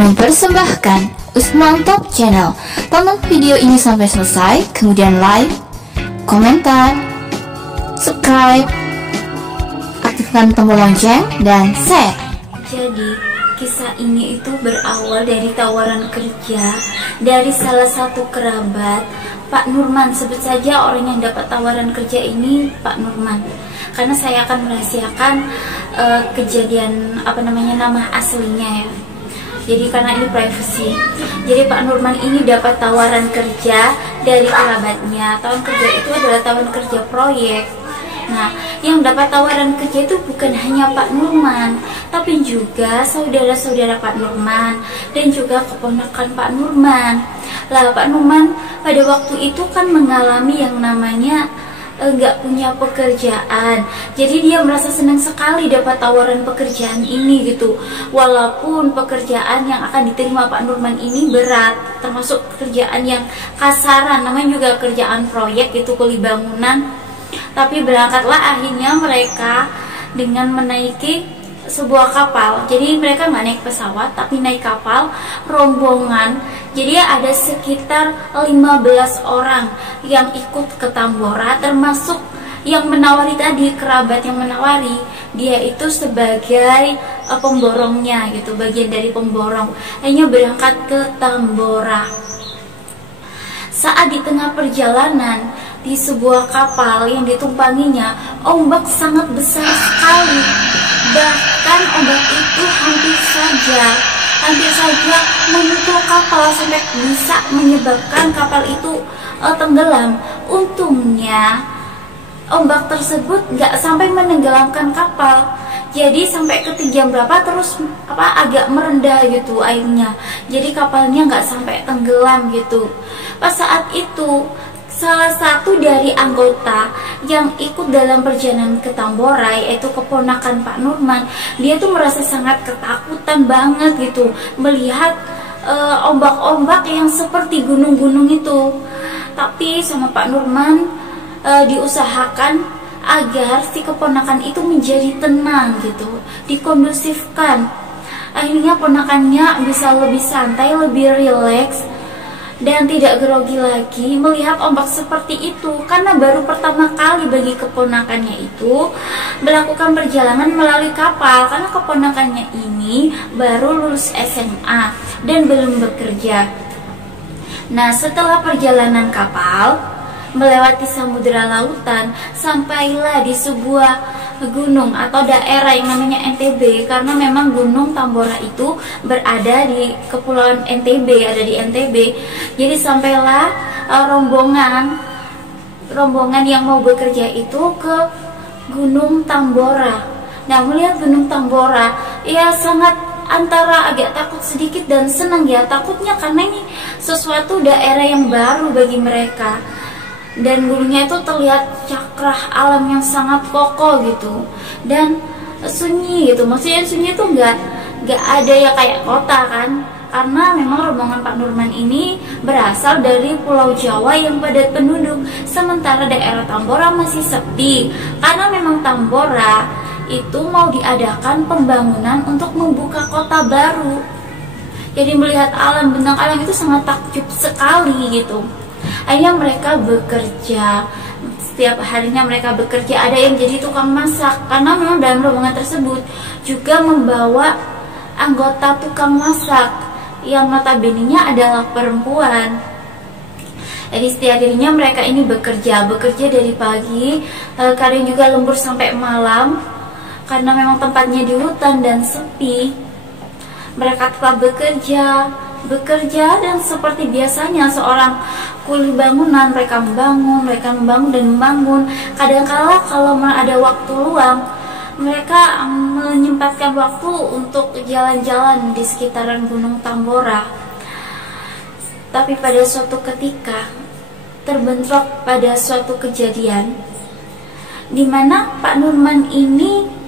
mempersembahkan Usman Top Channel. Tonton video ini sampai selesai, kemudian like, komentar, subscribe, aktifkan tombol lonceng, dan share. Jadi, kisah ini itu berawal dari tawaran kerja dari salah satu kerabat Pak Nurman. Sebut saja orang yang dapat tawaran kerja ini Pak Nurman, karena saya akan merahasiakan kejadian nama aslinya ya. Jadi karena ini privacy. Jadi Pak Nurman ini dapat tawaran kerja dari kerabatnya. Tawaran kerja itu adalah tawaran kerja proyek. Nah, yang dapat tawaran kerja itu bukan hanya Pak Nurman, tapi juga saudara-saudara Pak Nurman dan juga keponakan Pak Nurman. Lah, Pak Nurman pada waktu itu kan mengalami yang namanya nggak punya pekerjaan. Jadi dia merasa senang sekali dapat tawaran pekerjaan ini gitu. Walaupun pekerjaan yang akan diterima Pak Nurman ini berat, termasuk pekerjaan yang kasaran, namanya juga kerjaan proyek itu, kuli bangunan. Tapi berangkatlah akhirnya mereka dengan menaiki sebuah kapal. Jadi mereka nggak naik pesawat tapi naik kapal rombongan. Jadi ada sekitar 15 orang yang ikut ke Tambora, termasuk yang menawari tadi, kerabat yang menawari. Dia itu sebagai pemborongnya gitu, bagian dari pemborong. Hanya berangkat ke Tambora. Saat di tengah perjalanan, di sebuah kapal yang ditumpanginya, ombak sangat besar sekali. Bahkan ombak itu hampir saja memukul kapal sampai bisa menyebabkan kapal itu tenggelam. Untungnya ombak tersebut nggak sampai menenggelamkan kapal. Jadi sampai ketinggian berapa terus agak merendah gitu airnya. Jadi kapalnya nggak sampai tenggelam gitu. Pas saat itu salah satu dari anggota yang ikut dalam perjalanan ke Tambora, yaitu keponakan Pak Nurman, dia tuh merasa sangat ketakutan banget gitu melihat ombak-ombak yang seperti gunung-gunung itu. Tapi sama Pak Nurman diusahakan agar si keponakan itu menjadi tenang gitu, dikondusifkan. Akhirnya ponakannya bisa lebih santai, lebih rileks, dan tidak grogi lagi melihat ombak seperti itu, karena baru pertama kali bagi keponakannya itu melakukan perjalanan melalui kapal, karena keponakannya ini baru lulus SMA dan belum bekerja. Nah, setelah perjalanan kapal melewati samudera lautan, sampailah di sebuah gunung atau daerah yang namanya NTB, karena memang Gunung Tambora itu berada di Kepulauan NTB, ada di NTB. Jadi sampailah rombongan yang mau bekerja itu ke Gunung Tambora. Nah, melihat Gunung Tambora, ya sangat antara agak takut sedikit dan senang ya. Takutnya karena ini sesuatu daerah yang baru bagi mereka. Dan gunungnya itu terlihat cakrah alam yang sangat kokoh gitu, dan sunyi gitu. Maksudnya sunyi itu nggak ada ya kayak kota kan, karena memang rombongan Pak Nurman ini berasal dari Pulau Jawa yang padat penduduk, sementara daerah Tambora masih sepi karena memang Tambora itu mau diadakan pembangunan untuk membuka kota baru. Jadi melihat alam, bentang alam itu sangat takjub sekali gitu. Akhirnya mereka bekerja, setiap harinya mereka bekerja. Ada yang jadi tukang masak, karena memang dalam rombongan tersebut juga membawa anggota tukang masak yang notabene-nya adalah perempuan. Jadi setiap harinya mereka ini bekerja dari pagi, kadang juga lembur sampai malam, karena memang tempatnya di hutan dan sepi. Mereka tetap bekerja dan seperti biasanya seorang kuli bangunan, mereka membangun dan membangun. Kadang-kala kalau ada waktu luang, mereka menyempatkan waktu untuk jalan-jalan di sekitaran Gunung Tambora. Tapi pada suatu ketika terbentrok pada suatu kejadian di mana Pak Nurman ini,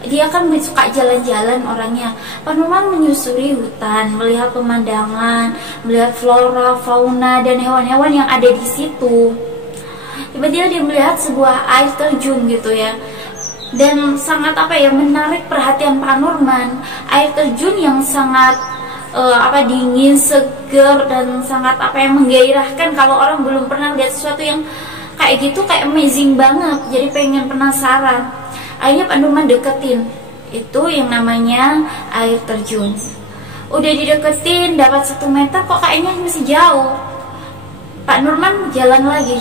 dia kan suka jalan-jalan orangnya. Pak Nurman menyusuri hutan, melihat pemandangan, melihat flora, fauna, dan hewan-hewan yang ada di situ. Tiba-tiba dia melihat sebuah air terjun gitu ya. Dan sangat menarik perhatian Pak Nurman. Air terjun yang sangat dingin, seger, dan sangat menggairahkan. Kalau orang belum pernah lihat sesuatu yang kayak gitu, kayak amazing banget, jadi pengen penasaran. Akhirnya Pak Nurman deketin itu yang namanya air terjun. Udah dideketin, dapat 1 meter, kok kayaknya masih jauh. Pak Nurman jalan lagi,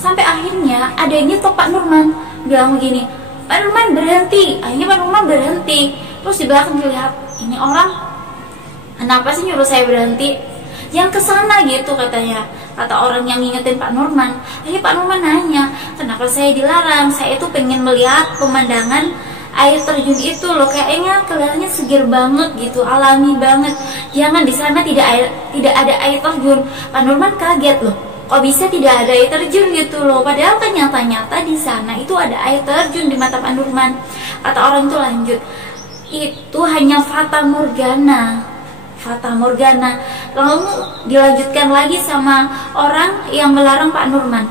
sampai akhirnya ada yang nyetok Pak Nurman, bilang begini, Pak Nurman berhenti. Akhirnya Pak Nurman berhenti, terus di belakang dilihat, ini orang kenapa sih nyuruh saya berhenti? Yang kesana gitu katanya, kata orang yang ngingetin Pak Nurman. Akhirnya Pak Nurman nanya, kenapa saya dilarang? Saya itu pengen melihat pemandangan air terjun itu loh, kayaknya kelihatannya seger banget gitu, alami banget. Jangan di sana tidak ada air terjun. Pak Nurman kaget loh, kok bisa tidak ada air terjun gitu loh, padahal kan nyata-nyata di sana itu ada air terjun di mata Pak Nurman. Kata orang itu lanjut, itu hanya fata morgana. Lalu dilanjutkan lagi sama orang yang melarang Pak Nurman.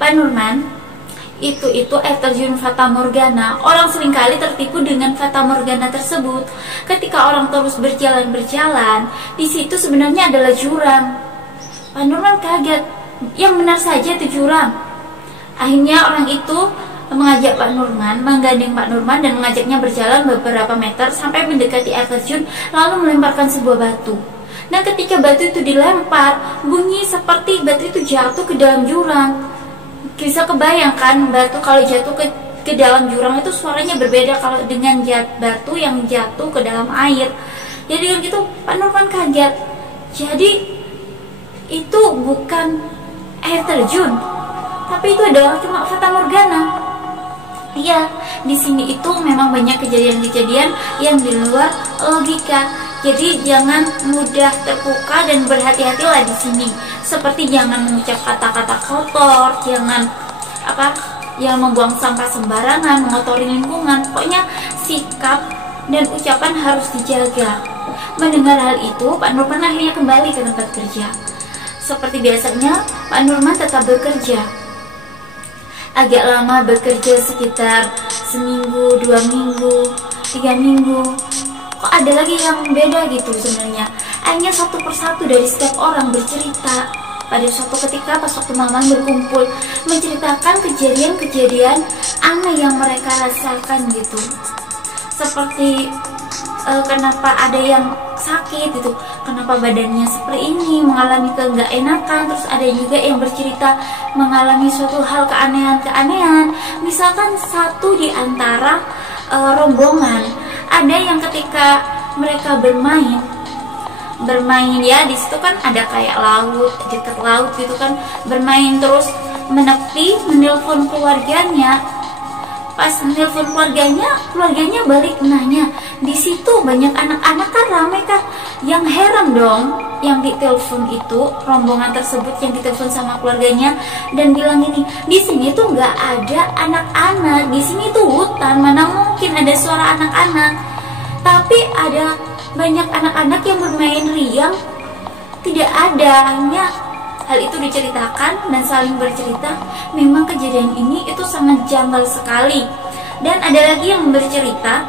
Pak Nurman, itu air terjun fata morgana. Orang seringkali tertipu dengan fata morgana tersebut. Ketika orang terus berjalan, di situ sebenarnya adalah jurang. Pak Nurman kaget, yang benar saja itu jurang. Akhirnya orang itu mengajak Pak Nurman, menggandeng Pak Nurman dan mengajaknya berjalan beberapa meter sampai mendekati air terjun, lalu melemparkan sebuah batu. Dan ketika batu itu dilempar, bunyi seperti batu itu jatuh ke dalam jurang. Bisa kebayangkan batu kalau jatuh ke dalam jurang itu suaranya berbeda kalau dengan batu yang jatuh ke dalam air. Jadi dengan gitu Pak Nurman kaget. Jadi itu bukan air terjun, tapi itu adalah cuma fata morgana. Iya, di sini itu memang banyak kejadian-kejadian yang di luar logika. Jadi jangan mudah terpukau dan berhati-hatilah di sini. Seperti jangan mengucap kata-kata kotor, jangan membuang sampah sembarangan, mengotori lingkungan. Pokoknya sikap dan ucapan harus dijaga. Mendengar hal itu, Pak Nurman akhirnya kembali ke tempat kerja. Seperti biasanya, Pak Nurman tetap bekerja. Agak lama bekerja, sekitar seminggu, 2 minggu, 3 minggu. Kok ada lagi yang beda gitu sebenarnya. Akhirnya satu persatu dari setiap orang bercerita. Pada suatu ketika pas waktu malam berkumpul, menceritakan kejadian-kejadian aneh yang mereka rasakan gitu. Seperti kenapa ada yang sakit gitu, kenapa badannya seperti ini, mengalami nggak enakan. Terus ada juga yang bercerita mengalami suatu hal keanehan-keanehan. Misalkan satu di antara rombongan, ada yang ketika mereka bermain ya, di situ kan ada kayak laut, dekat laut gitu kan, bermain terus menepi, menelpon keluarganya. Pas menelpon keluarganya balik nanya, di situ banyak anak-anak kan, ramai kan. Yang heran dong, yang ditelepon itu rombongan tersebut yang ditelepon sama keluarganya dan bilang ini, di sini tuh nggak ada anak-anak, di sini tuh hutan, mana mungkin ada suara anak-anak. Tapi ada banyak anak-anak yang bermain riang, tidak ada. Hanya hal itu diceritakan dan saling bercerita. Memang kejadian ini itu sangat janggal sekali. Dan ada lagi yang bercerita,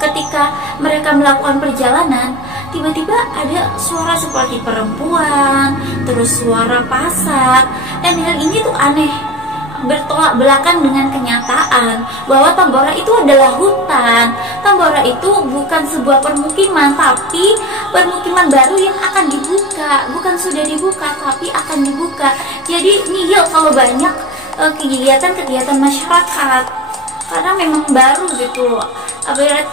ketika mereka melakukan perjalanan, tiba-tiba ada suara seperti perempuan, terus suara pasak. Dan hal ini tuh aneh, bertolak belakang dengan kenyataan bahwa Tambora itu adalah hutan. Tambora itu bukan sebuah permukiman, tapi permukiman baru yang akan dibuka. Bukan sudah dibuka, tapi akan dibuka. Jadi nihil kalau banyak kegiatan-kegiatan masyarakat, karena memang baru gitu loh.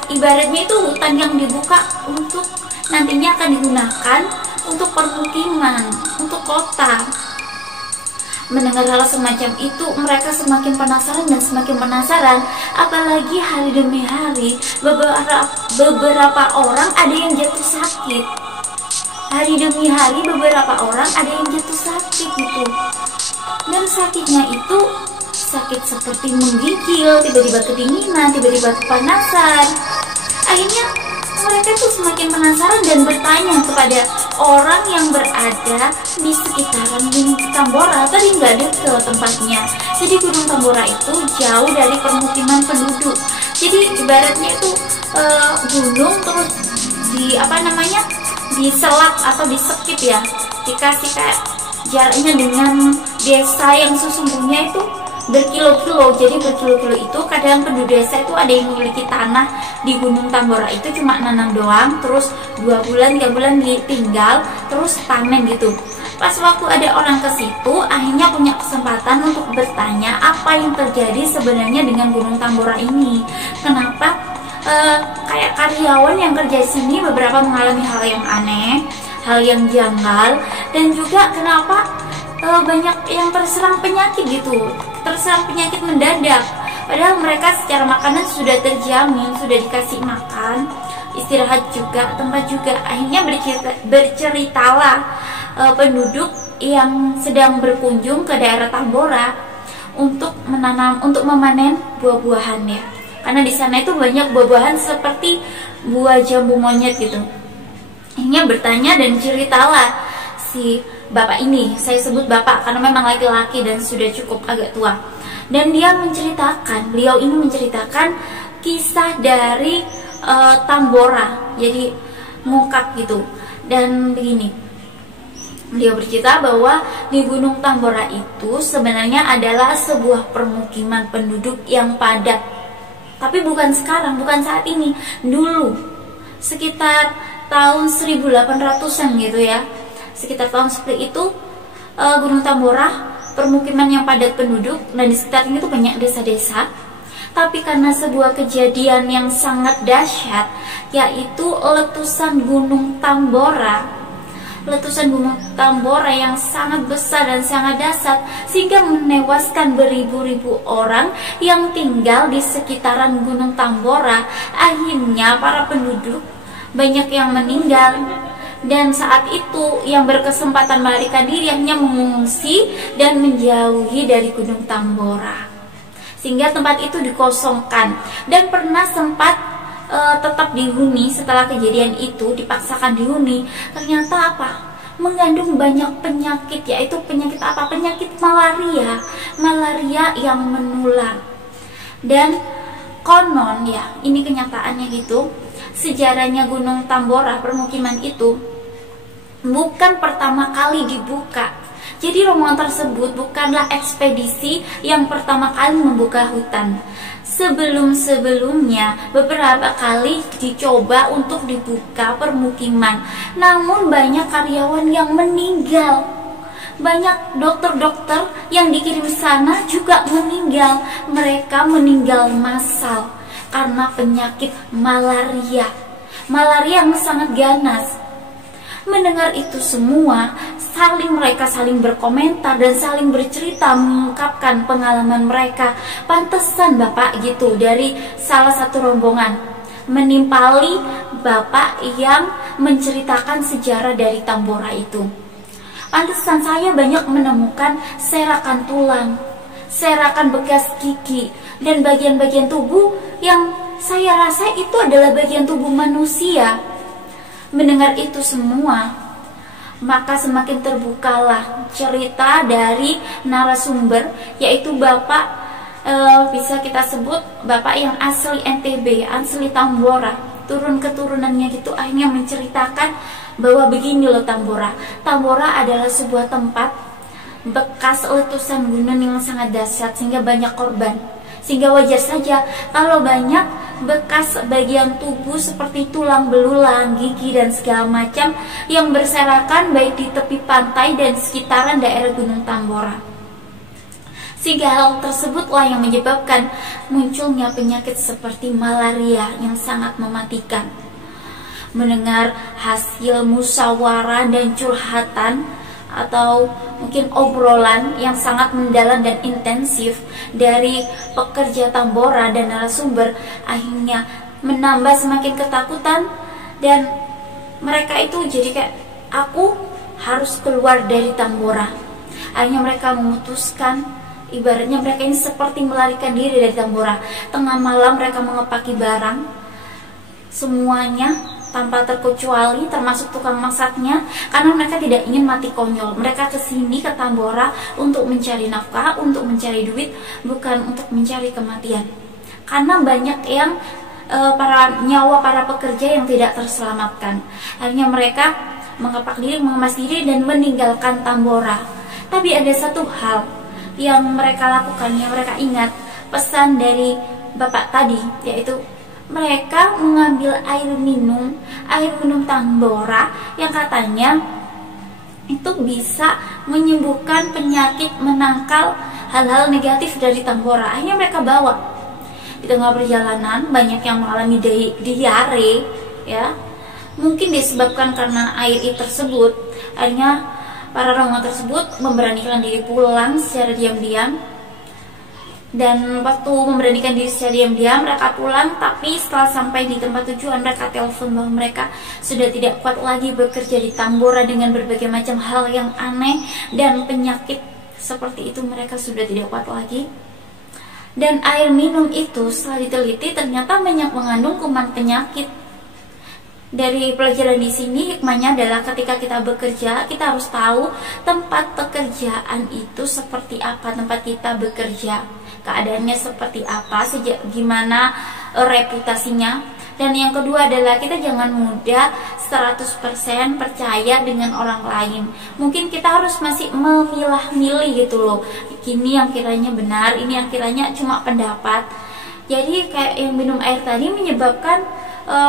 Ibaratnya itu hutan yang dibuka untuk nantinya akan digunakan untuk permukiman, untuk kota. Mendengar hal semacam itu, mereka semakin penasaran dan semakin penasaran. Apalagi hari demi hari, beberapa orang ada yang jatuh sakit. Hari demi hari, beberapa orang ada yang jatuh sakit gitu. Dan sakitnya itu sakit seperti menggigil, tiba-tiba kedinginan, tiba-tiba kepanasan. Akhirnya mereka tuh semakin penasaran dan bertanya kepada orang yang berada di sekitaran Gunung Tambora. Tadi nggak dekat tempatnya. Jadi Gunung Tambora itu jauh dari permukiman penduduk. Jadi ibaratnya itu gunung terus diselap atau disekip ya, dikasih kayak jaraknya dengan desa yang sesungguhnya itu berkilo-kilo. Jadi berkilo-kilo itu kadang penduduk desa itu ada yang memiliki tanah di Gunung Tambora itu cuma nanam doang, terus 2 bulan 3 bulan ditinggal terus panen gitu. Pas waktu ada orang ke situ, akhirnya punya kesempatan untuk bertanya apa yang terjadi sebenarnya dengan Gunung Tambora ini. Kenapa kayak karyawan yang kerja di sini beberapa mengalami hal yang aneh, hal yang janggal, dan juga kenapa banyak yang terserang penyakit gitu, terserang penyakit mendadak. Padahal mereka secara makanan sudah terjamin, sudah dikasih makan, istirahat juga, tempat juga. Akhirnya berceritalah penduduk yang sedang berkunjung ke daerah Tambora untuk memanen buah-buahan ya. Karena di sana itu banyak buah-buahan seperti buah jambu monyet gitu. Akhirnya bertanya dan ceritalah si bapak ini, saya sebut bapak karena memang laki-laki dan sudah cukup agak tua. Dan beliau ini menceritakan kisah dari Tambora, jadi ngungkap gitu. Dan begini, beliau bercerita bahwa di Gunung Tambora itu sebenarnya adalah sebuah permukiman penduduk yang padat. Tapi bukan sekarang, bukan saat ini, dulu sekitar tahun 1800-an gitu ya. Sekitar tahun seperti itu Gunung Tambora permukiman yang padat penduduk, dan di sekitarnya itu banyak desa-desa. Tapi karena sebuah kejadian yang sangat dahsyat, yaitu letusan Gunung Tambora yang sangat besar dan sangat dahsyat, sehingga menewaskan beribu-ribu orang yang tinggal di sekitaran Gunung Tambora. Akhirnya para penduduk banyak yang meninggal, dan saat itu yang berkesempatan melarikan diri hanya mengungsi dan menjauhi dari Gunung Tambora, sehingga tempat itu dikosongkan. Dan pernah sempat tetap dihuni. Setelah kejadian itu dipaksakan dihuni, ternyata apa? Mengandung banyak penyakit, yaitu penyakit apa? Penyakit malaria yang menular. Dan konon ya, ini kenyataannya gitu, sejarahnya Gunung Tambora permukiman itu bukan pertama kali dibuka. Jadi rombongan tersebut bukanlah ekspedisi yang pertama kali membuka hutan. Sebelum-sebelumnya beberapa kali dicoba untuk dibuka permukiman, namun banyak karyawan yang meninggal. Banyak dokter-dokter yang dikirim sana juga meninggal. Mereka meninggal massal karena penyakit malaria yang sangat ganas. Mendengar itu semua, mereka saling berkomentar dan saling bercerita, mengungkapkan pengalaman mereka. Pantesan bapak gitu dari salah satu rombongan menimpali bapak yang menceritakan sejarah dari Tambora itu. Pantesan saya banyak menemukan serakan tulang, serakan bekas gigi, dan bagian-bagian tubuh yang saya rasa itu adalah bagian tubuh manusia. Mendengar itu semua, maka semakin terbukalah cerita dari narasumber, yaitu bapak bisa kita sebut bapak yang asli NTB, asli Tambora, turun keturunannya gitu. Akhirnya menceritakan bahwa begini loh Tambora adalah sebuah tempat bekas letusan gunung yang sangat dahsyat sehingga banyak korban. Sehingga wajar saja kalau banyak bekas bagian tubuh seperti tulang belulang, gigi, dan segala macam yang berserakan baik di tepi pantai dan sekitaran daerah Gunung Tambora. Sehingga hal tersebutlah yang menyebabkan munculnya penyakit seperti malaria yang sangat mematikan. Mendengar hasil musyawarah dan curhatan atau mungkin obrolan yang sangat mendalam dan intensif dari pekerja Tambora dan narasumber, akhirnya menambah semakin ketakutan, dan mereka itu jadi kayak, aku harus keluar dari Tambora. Akhirnya mereka memutuskan, ibaratnya mereka ini seperti melarikan diri dari Tambora. Tengah malam mereka mengepaki barang semuanya tanpa terkecuali, termasuk tukang masaknya, karena mereka tidak ingin mati konyol. Mereka kesini ke Tambora untuk mencari nafkah, untuk mencari duit, bukan untuk mencari kematian. Karena banyak yang nyawa para pekerja yang tidak terselamatkan. Akhirnya mereka mengepak diri, mengemas diri dan meninggalkan Tambora. Tapi ada satu hal yang mereka lakukan, yang mereka ingat, pesan dari Bapak tadi, yaitu mereka mengambil air minum Tambora yang katanya itu bisa menyembuhkan penyakit, menangkal hal-hal negatif dari Tambora. Akhirnya mereka bawa. Di tengah perjalanan banyak yang mengalami diare, ya, mungkin disebabkan karena air itu tersebut. Akhirnya para rombongan tersebut memberanikan diri pulang secara diam-diam. Dan waktu memberanikan diri secara diam-diam, mereka pulang. Tapi setelah sampai di tempat tujuan, mereka telepon bahwa mereka sudah tidak kuat lagi bekerja di Tambora dengan berbagai macam hal yang aneh dan penyakit seperti itu. Mereka sudah tidak kuat lagi. Dan air minum itu setelah diteliti ternyata banyak mengandung kuman penyakit. Dari pelajaran di sini hikmahnya adalah ketika kita bekerja, kita harus tahu tempat pekerjaan itu seperti apa, tempat kita bekerja, keadaannya seperti apa, gimana reputasinya. Dan yang kedua adalah kita jangan mudah 100% percaya dengan orang lain. Mungkin kita harus masih memilah-milih gitu loh. Ini yang kiranya benar, ini yang kiranya cuma pendapat. Jadi kayak yang minum air tadi menyebabkan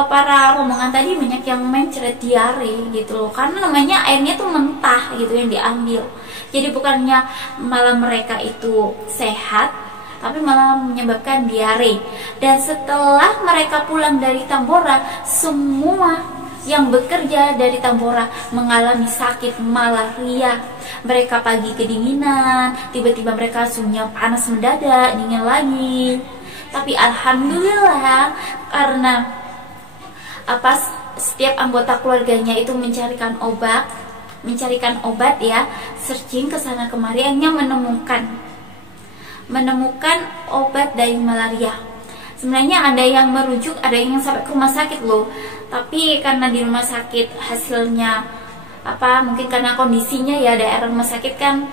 para rombongan tadi banyak yang mencret diare gitu loh. Karena namanya airnya tuh mentah gitu yang diambil. Jadi bukannya malah mereka itu sehat, tapi malah menyebabkan diare. Dan setelah mereka pulang dari Tambora, semua yang bekerja dari Tambora mengalami sakit malaria. Mereka pagi kedinginan, tiba-tiba mereka suhunya panas mendadak, dingin lagi. Tapi alhamdulillah karena setiap anggota keluarganya itu mencarikan obat ya, searching ke sana kemari, akhirnya menemukan obat dari malaria. Sebenarnya ada yang merujuk, ada yang sampai ke rumah sakit loh. Tapi karena di rumah sakit hasilnya mungkin karena kondisinya ya, daerah rumah sakit kan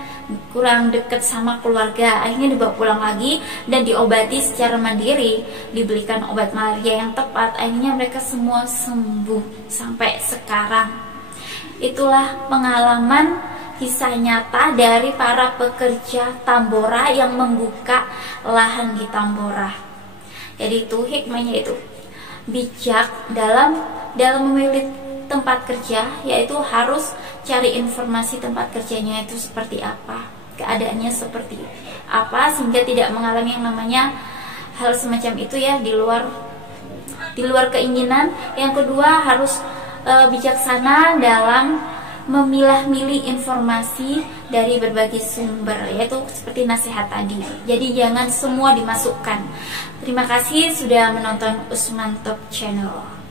kurang dekat sama keluarga, akhirnya dibawa pulang lagi dan diobati secara mandiri, dibelikan obat malaria yang tepat. Akhirnya mereka semua sembuh sampai sekarang. Itulah pengalaman kisah nyata dari para pekerja Tambora yang membuka lahan di Tambora. Jadi itu hikmahnya, itu bijak dalam memilih tempat kerja, yaitu harus cari informasi tempat kerjanya itu seperti apa, keadaannya seperti apa, sehingga tidak mengalami yang namanya hal semacam itu ya, di luar keinginan. Yang kedua harus bijaksana dalam memilah-milih informasi dari berbagai sumber, yaitu seperti nasihat tadi. Jadi jangan semua dimasukkan. Terima kasih sudah menonton Usman Top Channel.